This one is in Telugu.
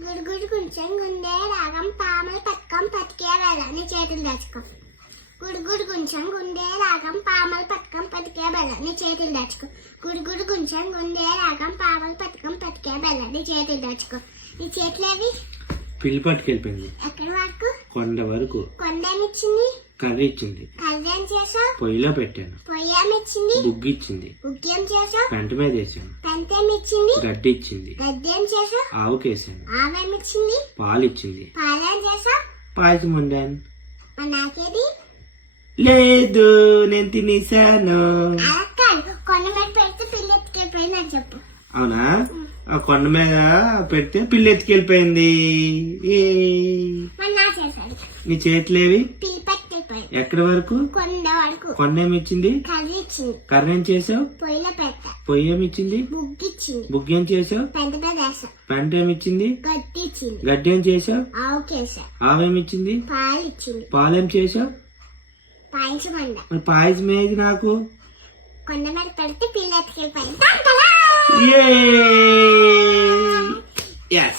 గుడుగుడు కొంచెం గుండె రాగం పామల పథకం పతికే బెల్లని చేతులు దాచుకో. గుడుగుడు కొంచెం గుండె రాగం పామల పథకం పతికే బెల్లని చేతులు దాచుకో. గుడుగుడు కొంచెం గుండె రాగం పామల పథకం పతికే బెల్లని చేతులు దాచుకో. నీ చేతులేవి? పిల్లి పట్టుకెళ్ళిపోయింది. ఎక్కడి వరకు? కొండ వరకు. కొండ ఏమిచ్చింది? కర్రీ ఇచ్చింది. కర్రీ ఏం చేసావు? పొయ్యిలో పెట్టాను. పొయ్యి ఏమిచ్చింది? బుగ్గి ఇచ్చింది. బుగ్గి ఏం చేసావు? పెంట మీద వేసాను. పెంట ఏమిచ్చింది? గడ్డి ఇచ్చింది. గడ్డి ఏం చేసావు? ఆవుకేసాను. ఆవేమిచ్చింది? పాలు ఇచ్చింది. పాలేం చేసావు? పాయసం వండాను. నాకేది? లేదు, నేను తినేసాను. అలా కాదు, కొండ మీద పెడితే పిల్లి ఎత్తుకెళ్ళిపోయింది అని చెప్పు. అవునా? ఆ కొండ మీద పెడితే పిల్లి ఎత్తుకెళ్ళిపోయింది. మరి నా చేశాను. నీ చేతులేవి? పిల్లి పట్టుకెళ్ళిపోయింది. ఎక్కడి వరకు? కొండ వరకు. కొండ ఏమి ఇచ్చింది? కర్రీ ఇచ్చింది. కర్రీ ఏం చేసావు? పొయ్యిలో పెట్టా. పొయ్యి ఏమి ఇచ్చింది? బుగ్గి ఇచ్చింది. బుగ్గి ఏం చేసావు? పెద్ద పెద్ద వేసా. పెంట ఏమి ఇచ్చింది? గడ్డి ఇచ్చింది. గడ్డి ఏం చేసావు? ఆవుకేసా. ఆవేమి ఇచ్చింది? పాలు ఇచ్చింది. పాలేం చేసావు? పాయసం వండ. మరి పాయసం ఏది నాకు? కొండ మీద పెడితే పిల్లి ఎత్తుకెళ్ళిపోయింది. Yes.